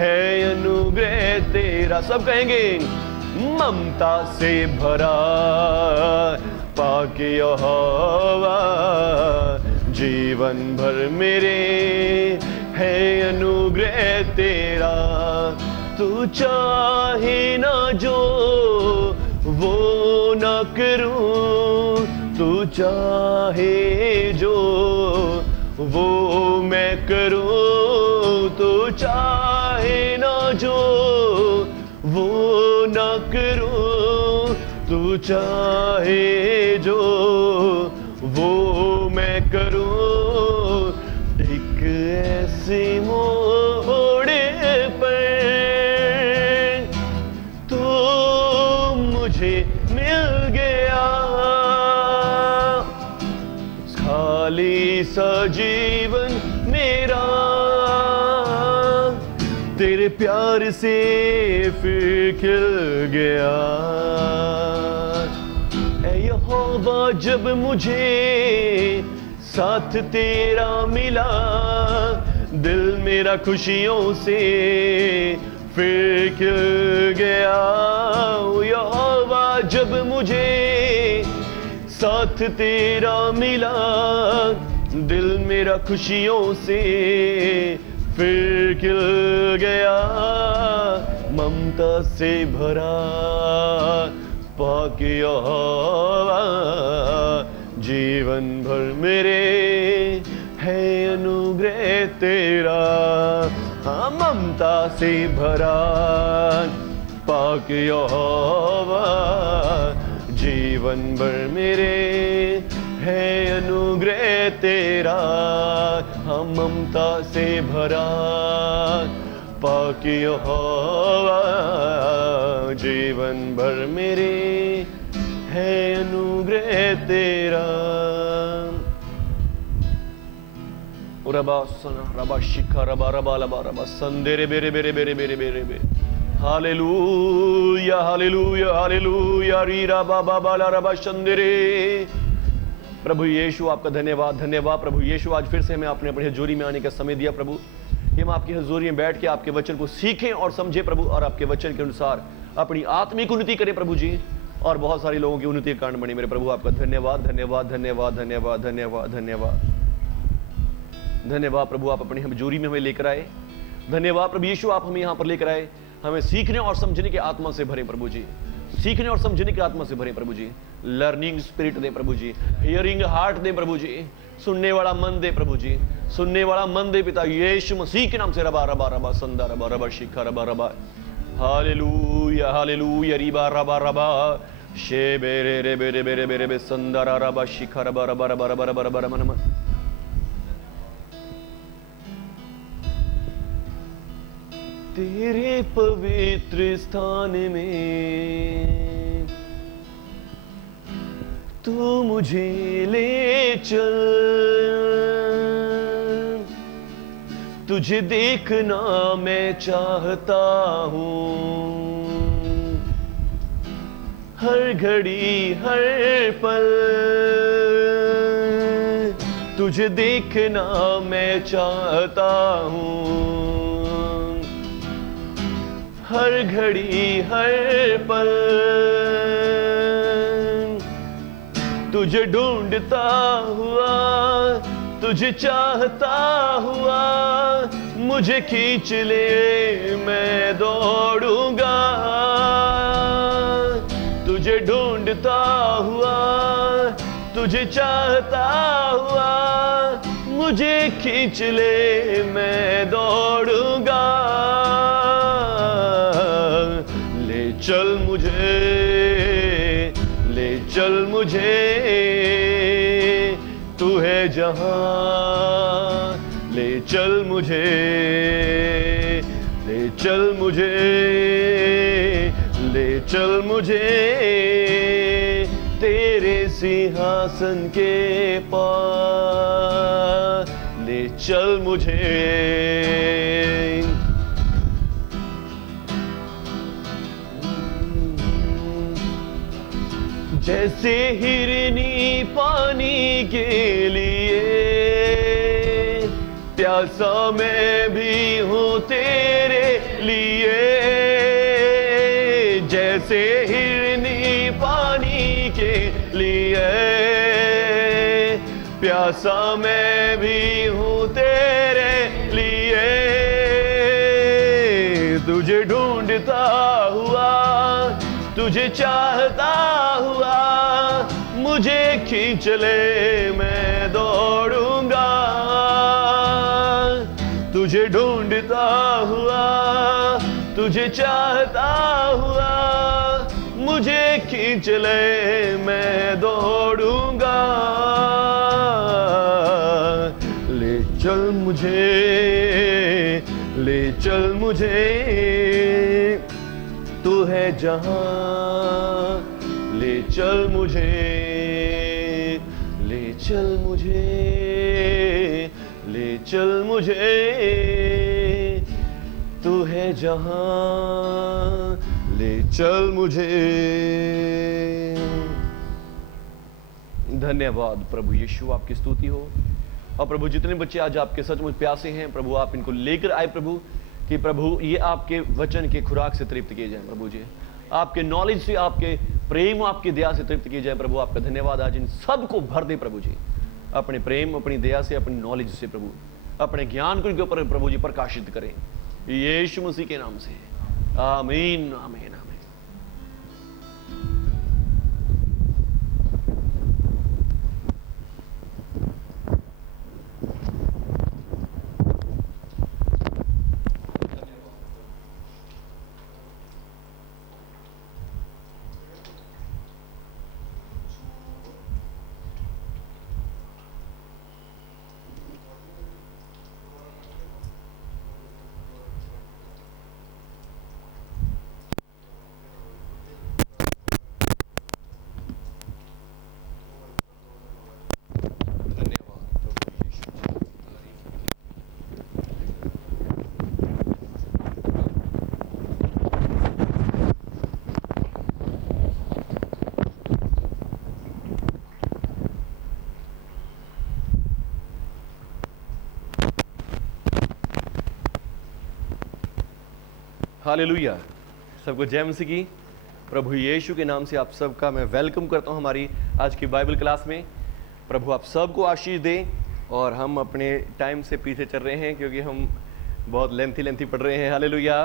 है अनुग्रह तेरा। सब कहेंगे ममता से भरा पाके यहोवा जीवन भर मेरे है अनुग्रह तेरा। तू चाहे ना जो वो ना करूं, तू चाहे जो वो मैं करूं, तू चाहे ना जो वो ना करूं, तू चाहे जो वो मैं करूं। एक ऐसी मोड़ पर तू मुझे मिल गया, खाली सा जीवन मेरा तेरे प्यार से फिर खिल गया। ऐ यहोवा जब मुझे साथ तेरा मिला, दिल मेरा खुशियों से फिर खिल गया। यहोवा जब मुझे साथ तेरा मिला, दिल मेरा खुशियों से फिर खिल गया। ममता से भरा पाके यहोवा जीवन भर मेरे है अनुग्रह तेरा। हाँ, ममता से भरा पाके यहोवा जीवन भर मेरे है अनुग्रह तेरा। हम ममता से भरा पाके यहोवा जीवन भर मेरे है अनुग्रह तेरा। रबा सना रबा शिखा रबा रबा लबा रबा संदेरे बेरे बेरे बेरे बेरे बेरे बे। हालेलुया हालेलुया हालेलुया रीरा बाबा बाला रबा संदेरे। प्रभु यीशु आपका धन्यवाद धन्यवाद प्रभु यीशु। आज फिर से हमें आपने अपनी हजूरी में आने का समय दिया प्रभु, कि हम आपकी हजूरी में बैठ के आपके वचन को सीखें और समझें प्रभु, और आपके वचन के अनुसार अपनी आत्मिक उन्नति करें प्रभु जी, और बहुत सारे लोगों की उन्नति के कारण बने। मेरे प्रभु आपका धन्यवाद धन्यवाद धन्यवाद धन्यवाद धन्यवाद धन्यवाद धन्यवाद प्रभु। आप अपनी हजूरी में हमें लेकर आए। धन्यवाद प्रभु यीशु, आप हमें यहाँ पर लेकर आए। हमें सीखने और समझने की आत्मा से भरे प्रभु जी, सीखने और समझने की आत्मा से भरे प्रभु जी। लर्निंग स्पिरिट दे प्रभु जी, हियरिंग हार्ट दे प्रभु जी, सुनने वाला मन दे प्रभु जी, सुनने वाला मन दे पिता यीशु मसीह के नाम से। रबा रबा रबा संदा रबा रबा शिखा रबा रबा हालेलुया हालेलुया रिबा रबा रबा शे बेरे रे बेरे बेरे बेरे बे संदा रबा शिखा रबा रबा रबा रबा रबा रबा रबा रबा। तेरे पवित्र स्थान में तू मुझे ले चल, तुझे देखना मैं चाहता हूँ, हर घड़ी हर पल तुझे देखना मैं चाहता हूँ, हर घड़ी हर पल तुझे ढूंढता हुआ, तुझे चाहता हुआ, मुझे खींच ले मैं दौड़ूंगा, तुझे ढूंढता हुआ, तुझे चाहता हुआ, मुझे खींच ले मैं दौड़ूंगा। ले चल मुझे, ले चल मुझे, तू है जहां, ले चल मुझे, ले चल मुझे, ले चल मुझे तेरे सिंहासन के पास, ले चल मुझे। जैसे हिरनी पानी के लिए प्यासा मैं भी हूँ तेरे जैसे हिरनी पानी के लिए, प्यासा मैं भी हूं तेरे लिए। तुझे ढूंढता हुआ, तुझे चाहता हुआ, मुझे खींच ले मैं दौड़ूंगा। तुझे ढूंढता हुआ, तुझे चाहता हुआ, मुझे खींच ले मैं दौड़ूंगा। ले चल मुझे, ले चल मुझे, तू है जहां, ले चल मुझे, ले चल मुझे, ले चल मुझे, तू है जहां, ले चल मुझे। धन्यवाद प्रभु यीशु, आपकी स्तुति हो। और प्रभु जितने बच्चे आज आपके सचमुच प्यासे हैं प्रभु, आप इनको लेकर आए प्रभु, कि प्रभु ये आपके वचन के खुराक से तृप्त किए जाएं प्रभु जी, आपके नॉलेज से, आपके प्रेम, आपकी दया से तृप्त किए जाए प्रभु। आपका धन्यवाद, आज इन सब को भर दे प्रभु जी, अपने प्रेम, अपनी दया से, अपनी नॉलेज से प्रभु, अपने ज्ञान को इनके ऊपर प्रभु जी प्रकाशित करें, यीशु मसीह के नाम से, आमीन आमीन आमीन। हालेलुया, सबको जय मसीह की। प्रभु यीशु के नाम से आप सबका मैं वेलकम करता हूं हमारी आज की बाइबल क्लास में। प्रभु आप सबको आशीष दें। और हम अपने टाइम से पीछे चल रहे हैं क्योंकि हम बहुत लेंथी पढ़ रहे हैं। हालेलुया,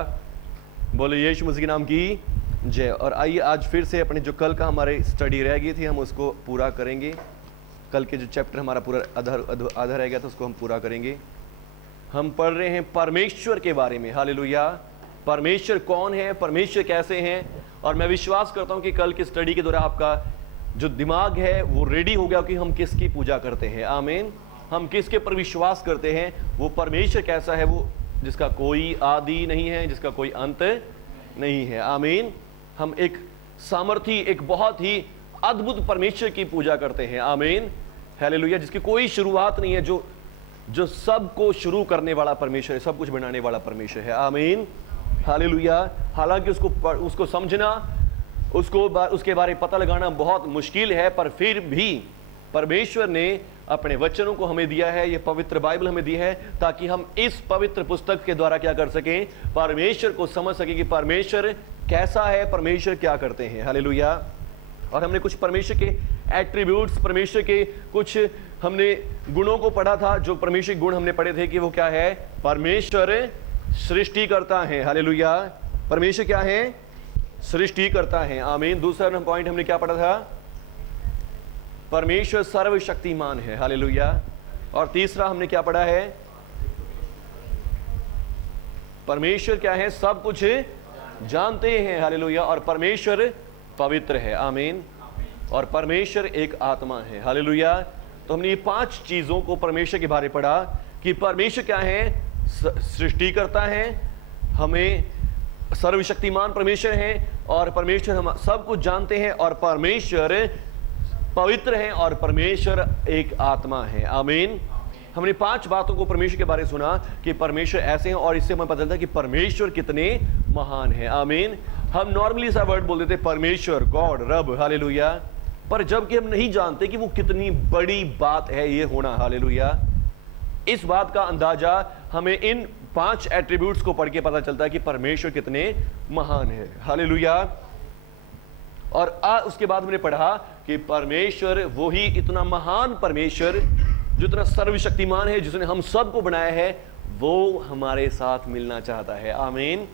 बोलो यीशु मसीह के नाम की जय। और आइए आज फिर से अपने जो कल का हमारे स्टडी रह गई थी हम उसको पूरा करेंगे। कल के जो चैप्टर हमारा पूरा आधा रह गया था उसको हम पूरा करेंगे। हम पढ़ रहे हैं परमेश्वर के बारे में। हालेलुया, परमेश्वर कौन है, परमेश्वर कैसे हैं। और मैं विश्वास करता हूं कि कल की स्टडी के दौरान आपका जो दिमाग है वो रेडी हो गया कि हम किसकी पूजा करते हैं। आमीन, हम किसके पर विश्वास करते हैं। वो परमेश्वर कैसा है, वो जिसका कोई आदि नहीं है, जिसका कोई अंत नहीं है। आमीन, हम एक सामर्थी, एक बहुत ही अद्भुत परमेश्वर की पूजा करते हैं। आमीन, हालेलुया, जिसकी कोई शुरुआत नहीं है, जो सबको शुरू करने वाला परमेश्वर है, सब कुछ बनाने वाला परमेश्वर है। आमीन, हालेलुया। हालांकि उसको समझना, उसके बारे में पता लगाना बहुत मुश्किल है, पर फिर भी परमेश्वर ने अपने वचनों को हमें दिया है, ये पवित्र बाइबल हमें दी है, ताकि हम इस पवित्र पुस्तक के द्वारा क्या कर सकें, परमेश्वर को समझ सकें कि परमेश्वर कैसा है, परमेश्वर क्या करते हैं। हालेलुया। और हमने कुछ परमेश्वर के एट्रीब्यूट्स, परमेश्वर के कुछ हमने गुणों को पढ़ा था। जो परमेश्वर गुण हमने पढ़े थे कि वो क्या है, परमेश्वर सृष्टि करता है। हालेलुया, परमेश्वर क्या है, सृष्टि करता है। आमीन। दूसरा पॉइंट हमने क्या पढ़ा था, परमेश्वर सर्वशक्तिमान है। हालेलुया। और तीसरा हमने क्या पढ़ा है, परमेश्वर क्या है, सब कुछ जानते हैं। हालेलुया। और परमेश्वर पवित्र है। आमीन। और परमेश्वर एक आत्मा है। हालेलुया। तो हमने ये 5 चीजों को परमेश्वर के बारे में पढ़ा कि परमेश्वर क्या है, सृष्टि करता है, हमें सर्वशक्तिमान परमेश्वर है, और परमेश्वर हम सब कुछ जानते हैं, और परमेश्वर पवित्र है, और परमेश्वर एक आत्मा है। आमीन। हमने 5 बातों को परमेश्वर के बारे में सुना कि परमेश्वर ऐसे हैं, और इससे हमें पता चलता है कि परमेश्वर कितने महान है। आमीन। हम नॉर्मली सा वर्ड बोल देते परमेश्वर, गॉड, रब। हालेलुया। पर जबकि हम नहीं जानते कि वो कितनी बड़ी बात है ये होना। हालेलुया। इस बात का अंदाजा हमें इन 5 एट्रीब्यूट्स को पढ़ के पता चलता है कि परमेश्वर कितने महान है। हालेलुया। और उसके बाद हमने पढ़ा कि परमेश्वर वो ही इतना महान परमेश्वर जो इतना सर्वशक्तिमान है, जिसने हम सबको बनाया है, वो हमारे साथ मिलना चाहता है। आमीन,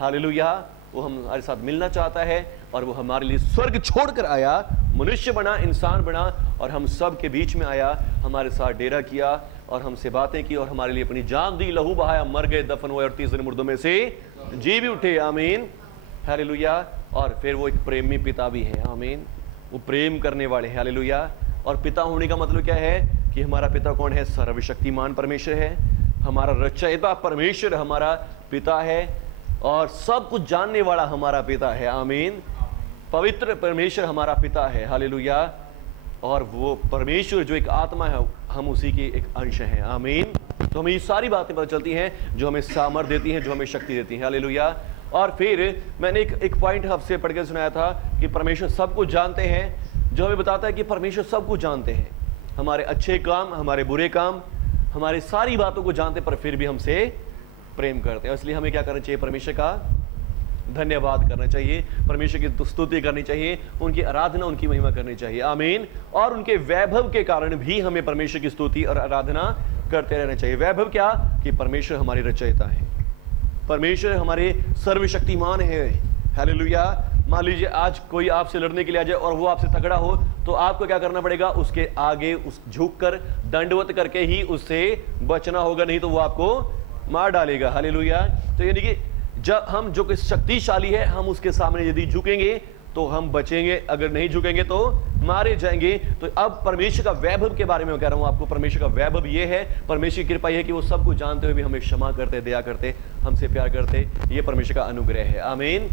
हालेलुया। वो हमारे साथ मिलना चाहता है और वो हमारे लिए स्वर्ग छोड़कर आया, मनुष्य बना, इंसान बना और हम सब के बीच में आया, हमारे साथ डेरा किया और हमसे बातें की और हमारे लिए अपनी जान दी, लहू बहाया, मर गए, दफन हुए और तीसरे मुर्दों में से जी भी उठे। आमीन, हालेलुया। और फिर वो एक प्रेमी पिता भी है। आमीन, वो प्रेम करने वाले हैं। हालेलुया। और पिता होने का मतलब क्या है कि हमारा पिता कौन है? सर्वशक्तिमान परमेश्वर है, हमारा रचयिता परमेश्वर हमारा पिता है और सब कुछ जानने वाला हमारा पिता है। आमीन, पवित्र परमेश्वर हमारा पिता है। हालेलुया। और वो परमेश्वर जो एक आत्मा है, हम उसी के एक अंश हैं। आमीन। तो हमें ये सारी बातें पता चलती हैं जो हमें सामर्थ्य देती हैं, जो हमें शक्ति देती हैं। हालेलुया। और फिर मैंने एक पॉइंट आपसे पढ़ के सुनाया था कि परमेश्वर सब कुछ जानते हैं, जो हमें बताता है कि परमेश्वर सब कुछ जानते हैं, हमारे अच्छे काम, हमारे बुरे काम, हमारी सारी बातों को जानते, पर फिर भी हमसे प्रेम करते हैं। इसलिए हमें क्या करना चाहिए? परमेश्वर का धन्यवाद करना चाहिए, परमेश्वर की स्तुति करनी चाहिए, उनकी आराधना, उनकी महिमा करनी चाहिए। आमीन। और उनके वैभव के कारण भी हमें परमेश्वर की स्तुति और आराधना करते रहना चाहिए। वैभव क्या? कि परमेश्वर हमारे रचयिता है, परमेश्वर हमारे सर्वशक्तिमान है। हालेलुया। मान लीजिए आज कोई आपसे लड़ने के लिए आ जाए और वो आपसे तगड़ा हो, तो आपको क्या करना पड़ेगा? उसके आगे उस झुककर दंडवत करके ही उससे बचना होगा, नहीं तो वो आपको मार डालेगा। हालेलुया। तो यानी कि जब हम जो कि शक्तिशाली है, हम उसके सामने यदि झुकेंगे तो हम बचेंगे, अगर नहीं झुकेंगे तो मारे जाएंगे। तो अब परमेश्वर का वैभव के बारे में मैं कह रहा हूं आपको। परमेश्वर का वैभव ये है, परमेश्वर की कृपा ये है कि वो सब कुछ जानते हुए भी हमें क्षमा करते, दया करते, हमसे प्यार करते। ये परमेश्वर का अनुग्रह है। आमीन।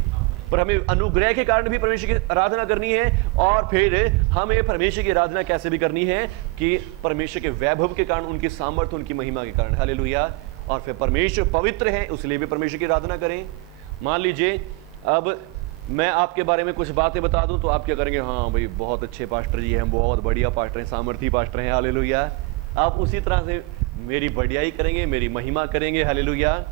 पर हमें अनुग्रह के कारण भी परमेश्वर की आराधना करनी है और फिर हमें परमेश्वर की आराधना कैसे भी करनी है कि परमेश्वर के वैभव के कारण, उनकी सामर्थ्य, उनकी महिमा के कारण। हालेलुया। और फिर परमेश्वर पवित्र है, उसलिए भी परमेश्वर की आराधना करें। मान लीजिए अब मैं आपके बारे में कुछ बातें बता दूं तो आप क्या करेंगे? हाँ भाई, बहुत अच्छे पास्टर जी हैं, बहुत बढ़िया पास्टर हैं, सामर्थी पास्टर हैं। हालेलुया। आप उसी तरह से मेरी बढ़ियाई करेंगे, मेरी महिमा करेंगे। हालेलुया।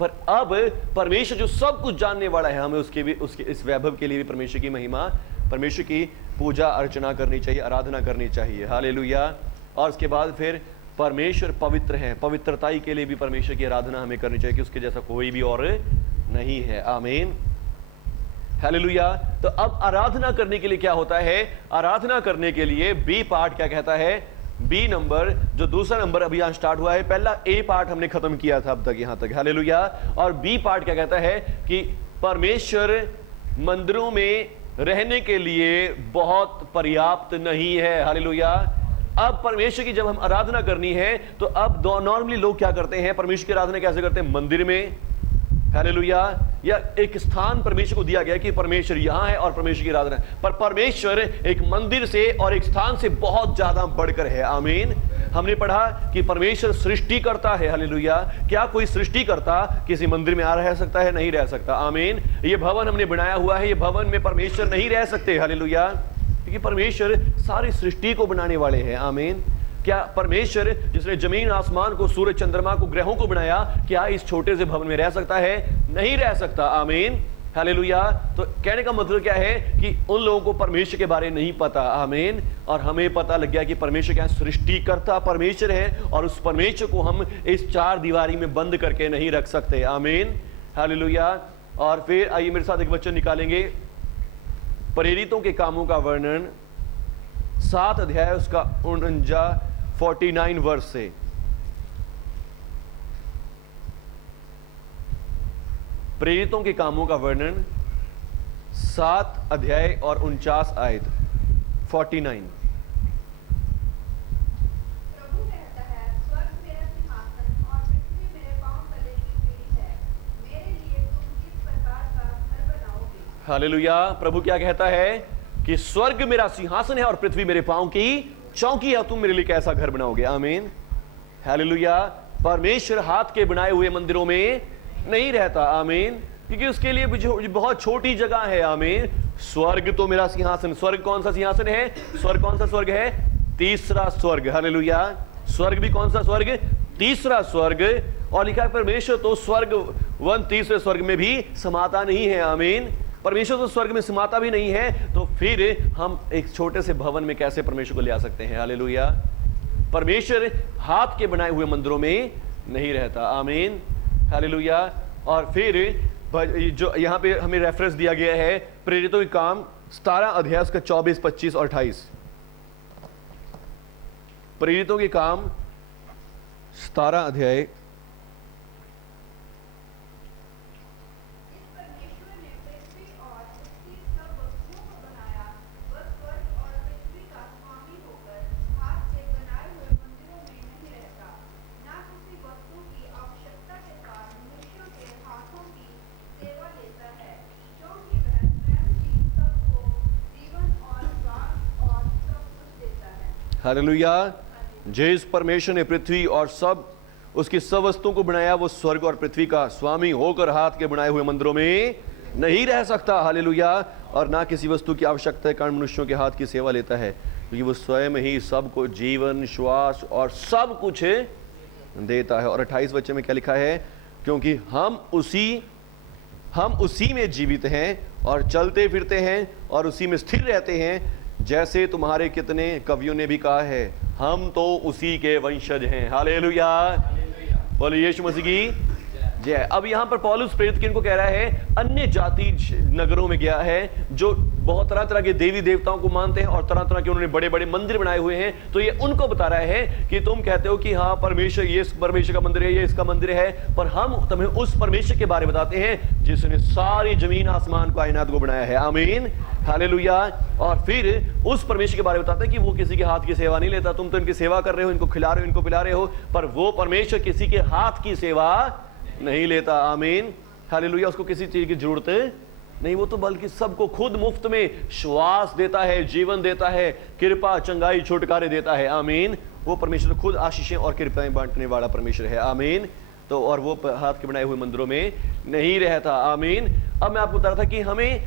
पर अब परमेश्वर जो सब कुछ जानने वाला है, हमें उसके इस वैभव के लिए भी परमेश्वर की महिमा, परमेश्वर की पूजा अर्चना करनी चाहिए, आराधना करनी चाहिए। हालेलुया। और उसके बाद फिर परमेश्वर पवित्र है, पवित्रताई के लिए भी परमेश्वर की आराधना हमें करनी चाहिए कि उसके जैसा कोई भी और नहीं है। आमीन, हालेलुया। तो अब आराधना करने के लिए क्या होता है? आराधना करने के लिए बी पार्ट क्या कहता है? बी नंबर, जो दूसरा नंबर अभी यहां स्टार्ट हुआ है, पहला ए पार्ट हमने खत्म किया था अब तक यहां तक। हालेलुया। और बी पार्ट क्या कहता है कि परमेश्वर मंदिरों में रहने के लिए बहुत पर्याप्त नहीं है। हालेलुया। अब परमेश्वर की जब हम आराधना करनी है तो अब नॉर्मली लोग क्या करते हैं? परमेश्वर की आराधना कैसे करते हैं? मंदिर में। हालेलुया। या एक स्थान परमेश्वर को दिया गया कि परमेश्वर यहां है और परमेश्वर की आराधना, पर परमेश्वर एक मंदिर से और एक स्थान से बहुत ज्यादा बढ़कर है। आमीन। हमने पढ़ा कि परमेश्वर सृष्टि करता है। हालेलुया। क्या कोई सृष्टि करता किसी मंदिर में आ रह सकता है? नहीं रह सकता। आमीन। ये भवन हमने बनाया हुआ है, ये भवन में परमेश्वर नहीं रह सकते। हालेलुया। क्योंकि परमेश्वर सारी सृष्टि को बनाने वाले हैं। आमीन। क्या परमेश्वर जिसने जमीन, आसमान को, सूरज, चंद्रमा को, ग्रहों को बनाया, क्या इस छोटे से भवन में रह सकता है? नहीं रह सकता। आमीन। हालेलुया। तो कहने का मतलब क्या है कि उन लोगों को परमेश्वर के बारे में नहीं पता। आमीन। और हमें पता लग गया कि परमेश्वर क्या सृष्टिकर्ता परमेश्वर है और उस परमेश्वर को हम इस चार दीवारी में बंद करके नहीं रख सकते। आमीन। हालेलुया। और फिर आइए मेरे साथ एक वचन निकालेंगे, प्रेरितों के कामों का वर्णन 7 अध्याय उसका 49 वर्ष से। प्रेरितों के कामों का वर्णन 7 अध्याय और 49 आयत 49। प्रभु कहता है, स्वर्ग मेरा सिंहासन और पृथ्वी मेरे पांव तले की पीढ़ी है। मेरे लिए तुम किस प्रकार का घर बनाओगे? हालेलुया। प्रभु क्या कहता है कि स्वर्ग मेरा सिंहासन है और पृथ्वी मेरे पांव की चौकी है, तुम मेरे लिए कैसा घर बनाओगे? आमीन। हालेलुया। परमेश्वर हाथ के बनाए हुए मंदिरों में नहीं रहता। आमीन। क्योंकि उसके लिए बहुत छोटी जगह है। आमीन। स्वर्ग तो मेरा सिंहासन। स्वर्ग कौन सा सिंहासन है? स्वर्ग कौन सा स्वर्ग है? तीसरा स्वर्ग। हालेलुया। स्वर्ग भी कौन सा स्वर्ग? तीसरा स्वर्ग। और लिखा है परमेश्वर तो स्वर्ग तीसरे स्वर्ग में भी समाता नहीं है। आमीन। परमेश्वर तो स्वर्ग में समाता भी नहीं है, तो फिर हम एक छोटे से भवन में कैसे परमेश्वर को ले आ सकते हैं? हालेलुया। परमेश्वर हाथ के बनाए हुए मंदिरों में नहीं रहता। आमीन, हालेलुया। और फिर जो यहाँ पे हमें रेफरेंस दिया गया है प्रेरितों के काम 17 अध्याय का 24, 25 और 28। प्रेरितों के काम 17 अध्याय। इस परमेश्वर ने पृथ्वी और उसकी सब वस्तुओं को बनाया। वह स्वर्ग और पृथ्वी का स्वामी होकर हाथ से बनाए हुए मंदिरों में नहीं रहता, ना किसी वस्तु की आवश्यकता के साथ मनुष्यों के हाथों की सेवा लेता है, क्योंकि वह स्वयं ही सबको जीवन और श्वास और सब कुछ देता है। हालेलुया। जिस परमेश्वर ने पृथ्वी और सब उसकी सब वस्तुओं को बनाया, वो स्वर्ग और पृथ्वी का स्वामी होकर हाथ के बनाए हुए मंदिरों में नहीं रह सकता। हालेलुया। और ना किसी वस्तु की आवश्यकता के कारण मनुष्यों के हाथ की सेवा लेता है, क्योंकि वो स्वयं ही सबको जीवन, श्वास और सब कुछ देता है। और 28 बच्चे में क्या लिखा है? क्योंकि हम उसी में जीवित हैं और चलते फिरते हैं और उसी में स्थिर रहते हैं, जैसे तुम्हारे कितने कवियों ने भी कहा है, हम तो उसी के वंशज हैं। हालेलुया। बोलिए यीशु मसीह की जय। अब यहाँ पर पौलुस प्रेरित किनको कह रहा है? अन्य जाति नगरों में गया है जो बहुत तरह तरह के देवी देवताओं को मानते हैं और तरह तरह के उन्होंने बड़े बड़े मंदिर बनाए हुए हैं। तो ये उनको बता रहा है कि तुम कहते हो कि हाँ परमेश्वर, ये परमेश्वर का मंदिर है, ये इसका मंदिर है, पर हम तुम्हें उस परमेश्वर के बारे में बताते हैं जिसने सारी जमीन, आसमान, कायनात को बनाया है। आमीन, हालेलुया। और फिर उस परमेश्वर के बारे में बताते हैं कि वो किसी के हाथ की सेवा नहीं लेता। तुम तो इनकी सेवा कर रहे हो, इनको खिला रहे हो, इनको पिला रहे हो, पर वो परमेश्वर किसी के हाथ की सेवा नहीं लेता। आमीन, हालेलुया। उसको किसी चीज की जरूरत नहीं, वो तो बल्कि सबको खुद मुफ्त में श्वास देता है, जीवन देता है, कृपा, चंगाई, छुटकारे देता है। आमीन। वो परमेश्वर खुद आशीषें और कृपाएं बांटने वाला परमेश्वर है। आमीन। तो और वो हाथ के बनाए हुए मंदिरों में नहीं रहता। आमीन। अब मैं आपको बता रहा था कि हमें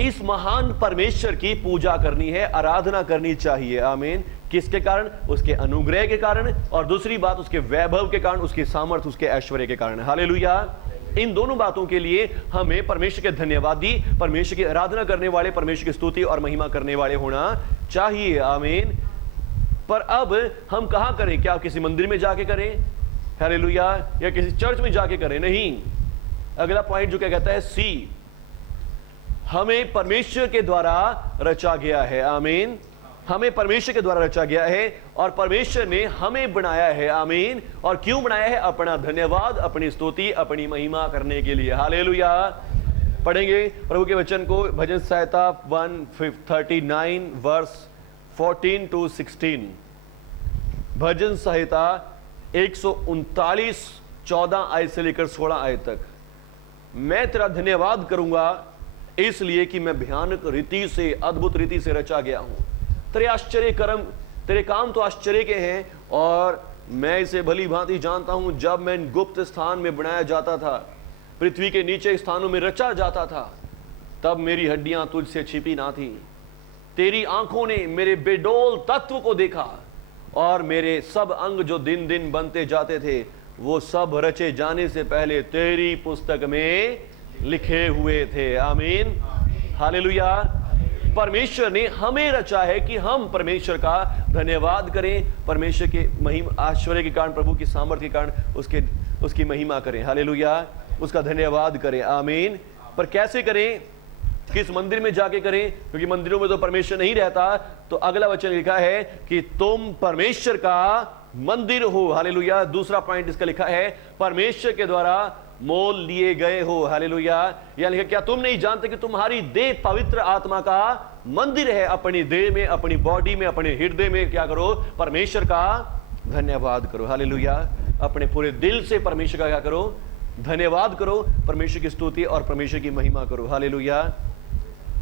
इस महान परमेश्वर की पूजा करनी है, आराधना करनी चाहिए। आमीन। किसके कारण? उसके अनुग्रह के कारण, और दूसरी बात उसके वैभव के कारण, उसकी सामर्थ्य, उसके ऐश्वर्य के कारण। हालेलुया। इन दोनों बातों के लिए हमें परमेश्वर के धन्यवादी, परमेश्वर की आराधना करने वाले, परमेश्वर की स्तुति और महिमा करने वाले होना चाहिए। आमीन। पर अब हम कहां करें? क्या किसी मंदिर में जाके करें? हालेलुया। या किसी चर्च में जाके करें? नहीं। अगला पॉइंट जो क्या कहता है? सी, हमें परमेश्वर के द्वारा रचा गया है। आमीन। हमें परमेश्वर के द्वारा रचा गया है और परमेश्वर ने हमें बनाया है। आमीन। और क्यों बनाया है? अपना धन्यवाद, अपनी स्तुति, अपनी महिमा करने के लिए। हालेलुया। पढ़ेंगे प्रभु के वचन को, भजन संहिता 139 वर्स 14 to 16। भजन संहिता 139 14 आयत से लेकर 16 आयत तक। मैं तेरा धन्यवाद करूंगा इसलिए कि मैं भयानक रीति से, अद्भुत रीति से रचा गया हूं। तेरे आश्चर्य कर्म, तेरे काम तो आश्चर्य के हैं, और मैं इसे भली भांति जानता हूं। जब मैं गुप्त स्थान में बनाया जाता था, पृथ्वी के नीचे स्थानों में रचा जाता था, तब मेरी हड्डियां तुझसे छिपी ना थी। तेरी आंखों ने मेरे बेडोल तत्व को देखा, और मेरे सब अंग जो दिन दिन बनते जाते थे, वो सब रचे जाने से पहले तेरी पुस्तक में लिखे हुए थे। आमीन, हालेलुया। परमेश्वर ने हमें रचा है कि हम परमेश्वर का धन्यवाद करें, परमेश्वर के महिमा, ऐश्वर्य के कारण, प्रभु की सामर्थ्य के कारण उसकी महिमा करें। हालेलुया। उसका धन्यवाद करें। आमीन। पर कैसे करें? किस मंदिर में जाके करें? क्योंकि मंदिरों में तो परमेश्वर नहीं रहता। तो अगला वचन लिखा है कि तुम परमेश्वर का मंदिर हो। हालेलुया। दूसरा पॉइंट इसका लिखा है, परमेश्वर के द्वारा मोल लिए गए हो। हालेलुया। यानी क्या तुम नहीं जानते कि तुम्हारी देह पवित्र आत्मा का मंदिर है? अपनी देह में, अपनी बॉडी में, अपने हृदय में क्या करो? परमेश्वर का धन्यवाद करो। हालेलुया। अपने पूरे दिल से परमेश्वर का क्या करो? धन्यवाद करो। परमेश्वर की स्तुति और परमेश्वर की महिमा करो। हालेलुया।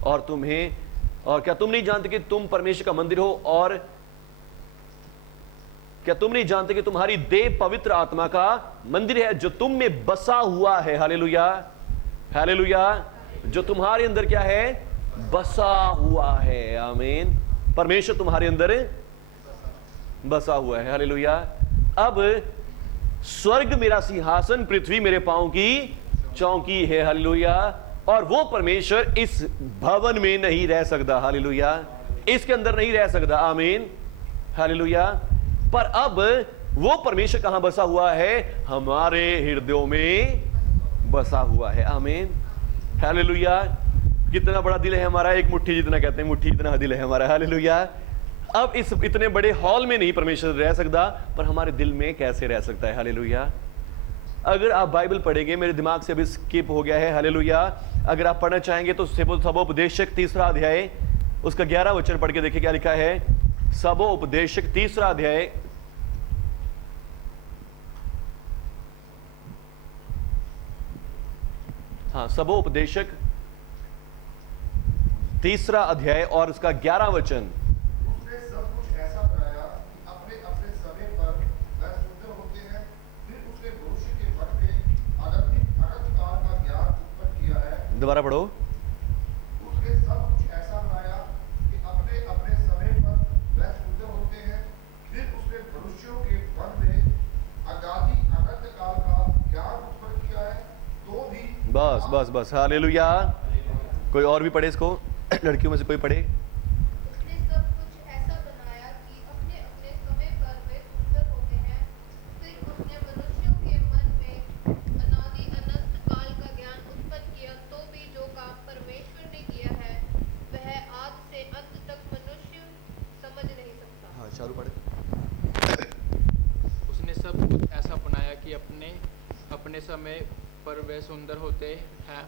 और क्या तुम नहीं जानते कि तुम परमेश्वर का मंदिर हो? और क्या तुम नहीं जानते कि तुम्हारी देह पवित्र आत्मा का मंदिर है जो तुम में बसा हुआ है? हालेलुया। हालेलुया। जो तुम्हारे अंदर क्या है? बसा हुआ है। आमीन। परमेश्वर तुम्हारे अंदर बसा हुआ है। हालेलुया। अब स्वर्ग मेरा सिंहासन, पृथ्वी मेरे पांव की चौकी है। हालेलुया। और वो परमेश्वर इस भवन में नहीं रह सकता, हालेलुया, इसके अंदर नहीं रह सकता, आमीन, हालेलुया। पर अब वो परमेश्वर कहां बसा हुआ है? हमारे हृदयों में बसा हुआ है, आमीन, हालेलुया। कितना बड़ा दिल है हमारा, एक मुट्ठी जितना, कहते हैं मुट्ठी इतना दिल है हमारा, हालेलुया। अब इस इतने बड़े हॉल में नहीं परमेश्वर रह सकता, पर हमारे दिल में कैसे रह सकता है, हालेलुया। अगर आप बाइबल पढ़ेंगे, मेरे दिमाग से अभी स्किप हो गया है, हालेलुया। अगर आप पढ़ना चाहेंगे तो सबोपदेशक 3रा अध्याय उसका 11 वचन पढ़ के देखिए क्या लिखा है। सबोपदेशक 3रा अध्याय, हाँ, सबोपदेशक 3रा अध्याय और उसका 11 वचन। उसने सब कुछ ऐसा बनाया कि अपने अपने समय पर वह सुंदर होते हैं। फिर उसने मनुष्य के मन में अनंत काल का ज्ञान उत्पन्न किया है। दोबारा पढ़ो। उसने सब कुछ ऐसा बनाया कि अपने अपने समय पर वह सुंदर होते हैं। फिर उसने मनुष्यों के मन में अनंत काल का ज्ञान उत्पन्न किया है। तो भी बस बस बस, हालेलुया। कोई और भी पढ़े इसको, लड़कियों में से कोई पढ़े। उसने सब कुछ ऐसा बनाया कि अपने अपने समय पर वे सुंदर होते हैं। फिर उसने मनुष्यों के मन में अनंत काल का ज्ञान उत्पन्न किया। तो भी जो काम परमेश्वर ने किया है वह आदि से अंत तक मनुष्य समझ नहीं सकता। हाँ, शारू पढ़े। उसने सब कुछ ऐसा बनाया कि अपने अपने समय पर वे सुंदर होते हैं।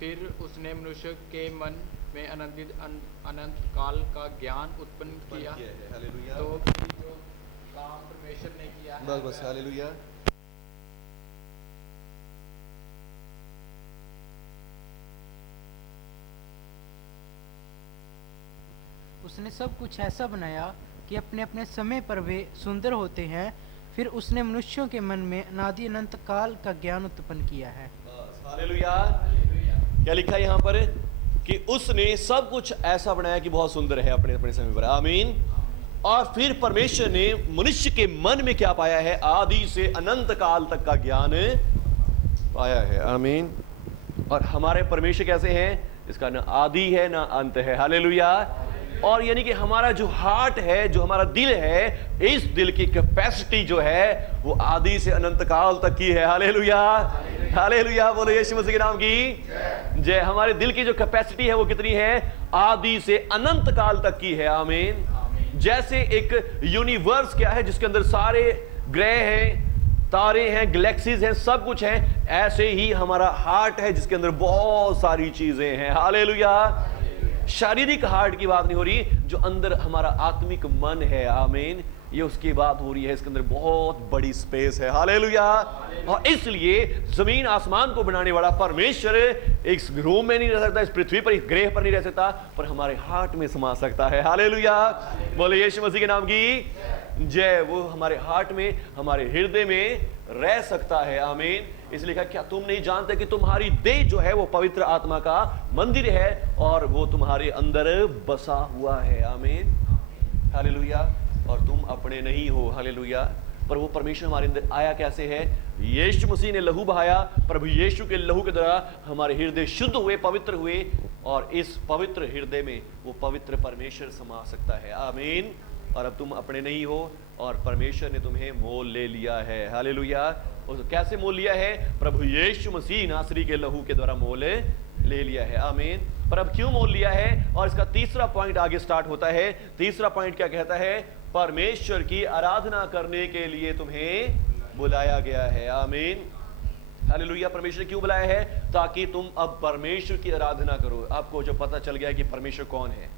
फिर उसने मनुष्य के मन में अनंत काल का ज्ञान उत्पन्न किया। हालेलुया। तो भी जो काम परमेश्वर ने किया है बस बस, हालेलुया। उसने सब कुछ ऐसा बनाया कि अपने अपने समय पर वे सुंदर होते हैं। फिर उसने मनुष्यों के मन में अनादि अनंत काल का ज्ञान उत्पन्न किया है। बस, हालेलुया। क्या लिखा है यहाँ पर कि उसने सब कुछ ऐसा बनाया कि बहुत सुंदर है अपने अपने समय पर, आमीन। और फिर परमेश्वर ने मनुष्य के मन में क्या पाया है? आदि से अनंत काल तक का ज्ञान पाया है, आमीन। और हमारे परमेश्वर कैसे हैं? इसका ना आदि है ना अंत है, हालेलुया। और यानी कि हमारा जो हार्ट है, जो हमारा दिल है, इस दिल की कैपेसिटी जो है वो आदि से अनंत काल तक की है, हालेलुया, हालेलुया। बोलो यीशु मसीह के नाम की जय। हमारे दिल की जो कैपेसिटी है वो कितनी है? आदि से अनंत काल तक की है, आमीन। जैसे एक यूनिवर्स क्या है जिसके अंदर सारे ग्रह हैं, तारे हैं, गैलेक्सीज हैं, सब कुछ है, ऐसे ही हमारा हार्ट है जिसके अंदर बहुत सारी चीजें हैं, हालेलुया। शारीरिक हार्ट की बात नहीं हो रही, जो अंदर हमारा आत्मिक मन है, आमीन, ये उसकी बात हो रही है। इसके अंदर बहुत बड़ी स्पेस है, हालेलुया। और इसलिए जमीन आसमान को बनाने वाला परमेश्वर इस रूम में नहीं रह सकता, इस पृथ्वी पर, इस ग्रह पर नहीं रह सकता, पर हमारे हार्ट में समा सकता है, हालेलुया। बोले यीशु मसीह के नाम की जय। वो हमारे हार्ट में, हमारे हृदय में रह सकता है, आमीन। इसलिए कहा, क्या तुम नहीं जानते कि तुम्हारी देह जो है वो पवित्र आत्मा का मंदिर है और वो तुम्हारे अंदर बसा हुआ है, आमीन, हालेलुया। और तुम अपने नहीं हो, हालेलुया। पर वो परमेश्वर हमारे अंदर आया कैसे है? यीशु मसीह ने लहू बहाया, प्रभु यीशु के लहू के द्वारा हमारे हृदय शुद्ध हुए, पवित्र हुए, और इस पवित्र हृदय में वो पवित्र परमेश्वर समा सकता है, आमीन। और अब तुम अपने नहीं हो और परमेश्वर ने तुम्हें मोल ले लिया है, हालेलुया। और कैसे मोल लिया है? प्रभु यीशु मसीह नासरी के लहू के द्वारा मोल ले लिया है, आमीन। पर अब क्यों मोल लिया है? और इसका तीसरा पॉइंट आगे स्टार्ट होता है। तीसरा पॉइंट क्या कहता है? परमेश्वर की आराधना करने के लिए तुम्हें बुलाया गया है, आमीन, हालेलुया। परमेश्वर क्यों बुलाया है? ताकि तुम अब परमेश्वर की आराधना करो। आपको जो पता चल गया कि परमेश्वर कौन है,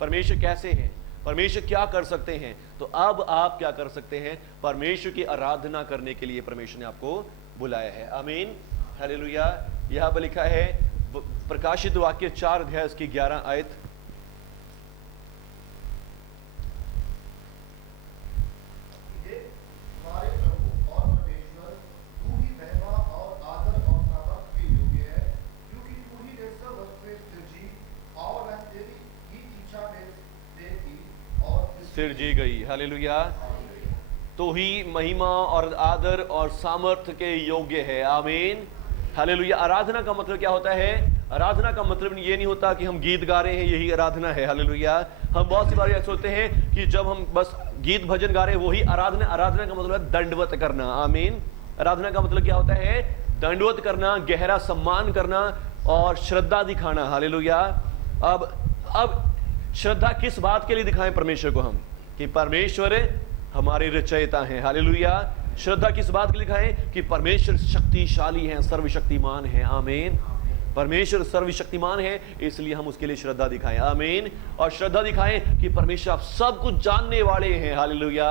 परमेश्वर कैसे है, परमेश्वर क्या कर सकते हैं, तो अब आप क्या कर सकते हैं? परमेश्वर की आराधना करने के लिए परमेश्वर ने आपको बुलाया है, आमीन, हालेलुया। यहां पर लिखा है प्रकाशित वाक्य 4 अध्याय उसकी 11 आयत। हमारे प्रभु और परमेश्वर, तू ही महिमा और आदर और सामर्थ के योग्य है, क्योंकि तू ही ने सब वस्तुएं सृजी और वह तेरी ही इच्छा से की और सिरजी गई, हालेलुया। तो ही महिमा और आदर और सामर्थ्य के योग्य है, आमीन, हालेलुया। आराधना का मतलब क्या होता है? आराधना का मतलब ये नहीं होता कि हम गीत गा रहे हैं यही आराधना है, हालेलुया। हम बहुत सी बार ऐसे होते हैं कि जब हम बस गीत भजन गा रहे हैं वही आराधना। आराधना का मतलब है दंडवत करना, आमीन। आराधना का मतलब क्या होता है? दंडवत करना, गहरा सम्मान करना और श्रद्धा दिखाना, हालेलुया। अब श्रद्धा किस बात के लिए दिखाएं परमेश्वर को हम? कि परमेश्वर हमारे रचयिता हैं, हालेलुया। श्रद्धा किस बात के लिए दिखाएं? कि परमेश्वर शक्तिशाली हैं, सर्वशक्तिमान हैं, आमीन। परमेश्वर सर्वशक्तिमान है, इसलिए हम उसके लिए श्रद्धा दिखाएं, आमीन। और श्रद्धा दिखाएं कि परमेश्वर आप सब कुछ जानने वाले हैं, हालेलुया।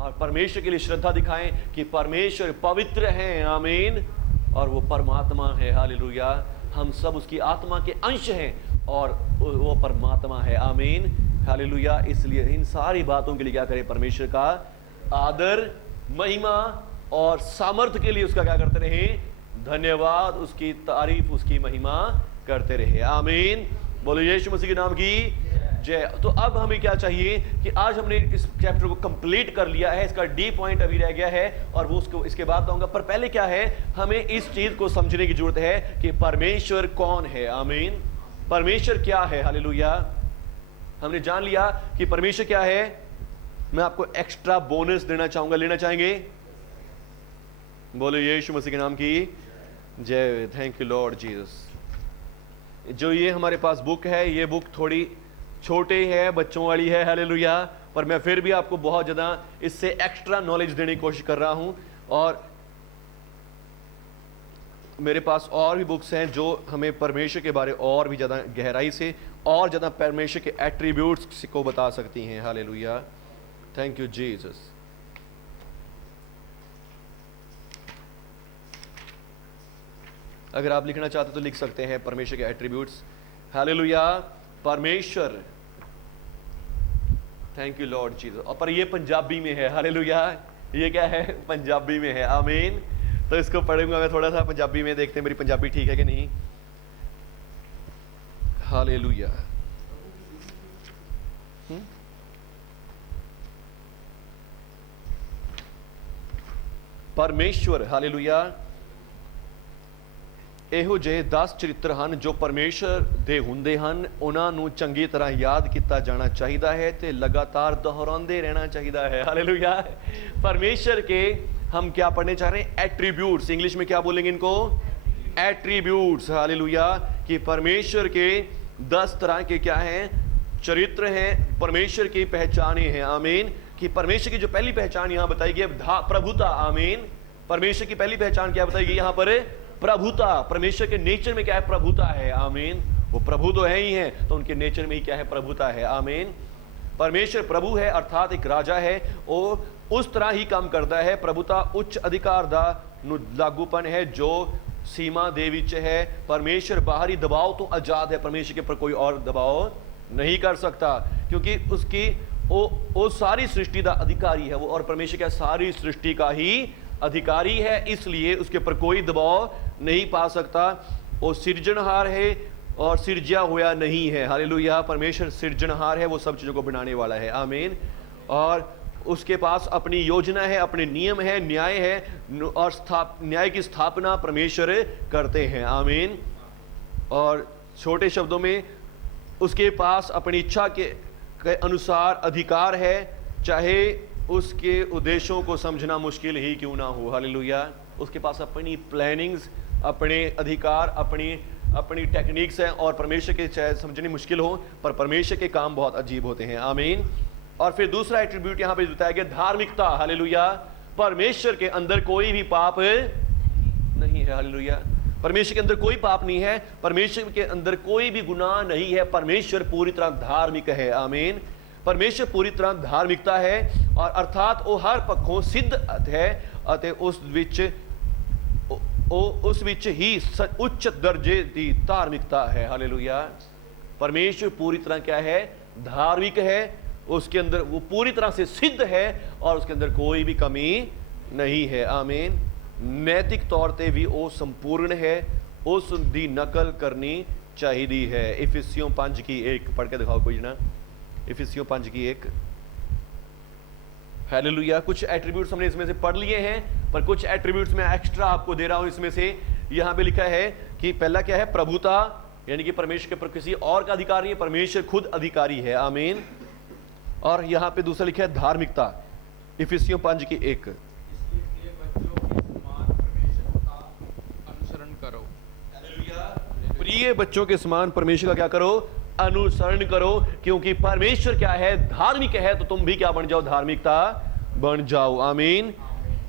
और परमेश्वर के लिए श्रद्धा दिखाएं कि परमेश्वर पवित्र हैं, आमीन। और वो परमात्मा है, हालेलुया। हम सब उसकी आत्मा के अंश हैं और वो परमात्मा है, आमीन, हालेलुया। इसलिए इन सारी बातों के लिए क्या करें? परमेश्वर का आदर, महिमा और सामर्थ्य के लिए उसका क्या करते रहे? धन्यवाद, उसकी तारीफ, उसकी महिमा करते रहे, आमीन। बोलो यीशु मसीह के नाम की जय। तो अब हमें क्या चाहिए कि आज हमने इस चैप्टर को कंप्लीट कर लिया है, इसका डी पॉइंट अभी रह गया है और वो उसको इसके बाद बताऊंगा। पर पहले क्या है, हमें इस चीज को समझने की जरूरत है कि परमेश्वर कौन है, आमीन। परमेश्वर क्या है, हालेलुया। हमने जान लिया कि परमेश्वर क्या है। मैं आपको एक्स्ट्रा बोनस देना चाहूंगा, लेना चाहेंगे? बोलो यीशु मसीह के नाम की जय। Thank you Lord Jesus. जो ये हमारे पास बुक है, ये बुक थोड़ी छोटी है, बच्चों वाली है, हालेलुया। पर मैं फिर भी आपको बहुत ज़्यादा इससे एक्स्ट्रा नॉलेज देने की कोशिश कर रहा हूं। और मेरे पास और भी बुक्स हैं जो हमें परमेश्वर के बारे और भी ज़्यादा गहराई से और ज़्यादा परमेश्वर के एट्रीब्यूट्स को बता सकती हैं, हालेलुया। Thank you Jesus. अगर आप लिखना चाहते तो लिख सकते हैं परमेश्वर के एट्रीब्यूट्स, हालेलुया। परमेश्वर, थैंक यू लॉर्ड जीसस। और पर ये पंजाबी में है, हालेलुया। ये क्या है? पंजाबी में है, आमीन। तो इसको पढ़ूंगा मैं थोड़ा सा पंजाबी में, देखते हैं मेरी पंजाबी ठीक है कि नहीं, हालेलुया। परमेश्वर, हालेलुया। ਇਹੋ ਜਿਹੇ 10 ਚਰਿੱਤਰ ਹਨ ਜੋ ਪਰਮੇਸ਼ਰ ਦੇ ਹੁੰਦੇ ਹਨ, ਉਹਨਾਂ ਨੂੰ ਚੰਗੀ ਤਰ੍ਹਾਂ ਯਾਦ ਕੀਤਾ ਜਾਣਾ ਚਾਹੀਦਾ ਹੈ ਤੇ लगातार दोहराते रहना चाहिए है, हालेलुया। परमेश्वर के हम क्या पढ़ने चाह रहे हैं? एट्रीब्यूट्स। इंग्लिश में क्या बोलेंगे इनको? Attributes, hallelujah. कि परमेश्वर के 10 तरह के क्या हैं? चरित्र हैं, परमेश्वर की पहचानें हैं, आमीन। कि परमेश्वर की जो पहली पहचान यहाँ बताई गई है प्रभुता, आमीन। परमेश्वर की पहली पहचान क्या बताई गई यहाँ पर? प्रभुता। परमेश्वर के नेचर में क्या है? प्रभुता है, आमीन। वो प्रभु तो है ही है, तो उनके नेचर में ही क्या है? प्रभुता है, आमीन। परमेश्वर प्रभु है, अर्थात एक राजा है। वो उस तरह ही काम करता है। प्रभुता उच्च अधिकार दा लागूपन है जो सीमा दे विच है। परमेश्वर बाहरी दबाव तो आजाद है, परमेश्वर के ऊपर कोई और दबाव नहीं कर सकता, क्योंकि उसकी वो सारी सृष्टि का अधिकारी है वो। और परमेश्वर क्या? सारी सृष्टि का ही अधिकारी है, इसलिए उसके ऊपर कोई दबाव नहीं पा सकता। वो सिरजनहार है और सिरजा हुआ नहीं है, हालेलुया। परमेश्वर सिरजनहार है, वो सब चीज़ों को बनाने वाला है, आमीन। और उसके पास अपनी योजना है, अपने नियम है, न्याय है, और न्याय की स्थापना परमेश्वर करते हैं, आमीन। और छोटे शब्दों में उसके पास अपनी इच्छा के अनुसार अधिकार है, चाहे उसके उद्देश्यों को समझना मुश्किल ही क्यों ना हो, हालेलुया। उसके पास अपनी प्लानिंग्स, अपने अधिकार, अपनी टेक्निक्स हैं, और परमेश्वर के चाहे समझनी मुश्किल हो, पर परमेश्वर के काम बहुत अजीब होते हैं, आमीन। और फिर दूसरा एट्रीब्यूट यहाँ पे बताया गया, धार्मिकता, हालेलुया। परमेश्वर के अंदर कोई भी पाप नहीं है, हालेलुया। परमेश्वर के अंदर कोई पाप नहीं है, परमेश्वर के अंदर कोई भी गुनाह नहीं है। परमेश्वर पूरी तरह धार्मिक है, आमीन। परमेश्वर पूरी तरह धार्मिकता है, और अर्थात वो हर पक्षों सिद्ध है, ਅਤੇ ਉਸ ਵਿੱਚ ही उच्च दर्जे की धार्मिकता है, हालेलुया। परमेश्वर पूरी तरह क्या है? धार्मिक है। उसके अंदर वो पूरी तरह से सिद्ध है और उसके अंदर कोई भी कमी नहीं है, आमीन। नैतिक तौर पे भी वो संपूर्ण है, उस दी नकल करनी चाहिए है। इफिसियों 5:1 पढ़ के दिखाओ कोई ना। इफिसियों 5:1, हालेलुया। कुछ एट्रीब्यूट्स हमने इसमें से पढ़ लिए हैं, पर कुछ एट्रीब्यूट्स मैं एक्स्ट्रा आपको दे रहा हूं इसमें से। यहां पे लिखा है कि पहला क्या है? प्रभुता, यानी कि परमेश्वर के ऊपर किसी और का अधिकार नहीं है, परमेश्वर खुद अधिकारी है। आमीन। और यहां पे दूसरा लिखा है धार्मिकता, इफिसियों 5:1। इसलिए प्रिय बच्चों के समान परमेश्वर का अनुसरण करो। प्रिय बच्चों के समान परमेश्वर का क्या करो? अनुसरण करो, क्योंकि परमेश्वर क्या है? धार्मिक है, तो तुम भी क्या बन जाओ? धार्मिकता बन जाओ। आमीन।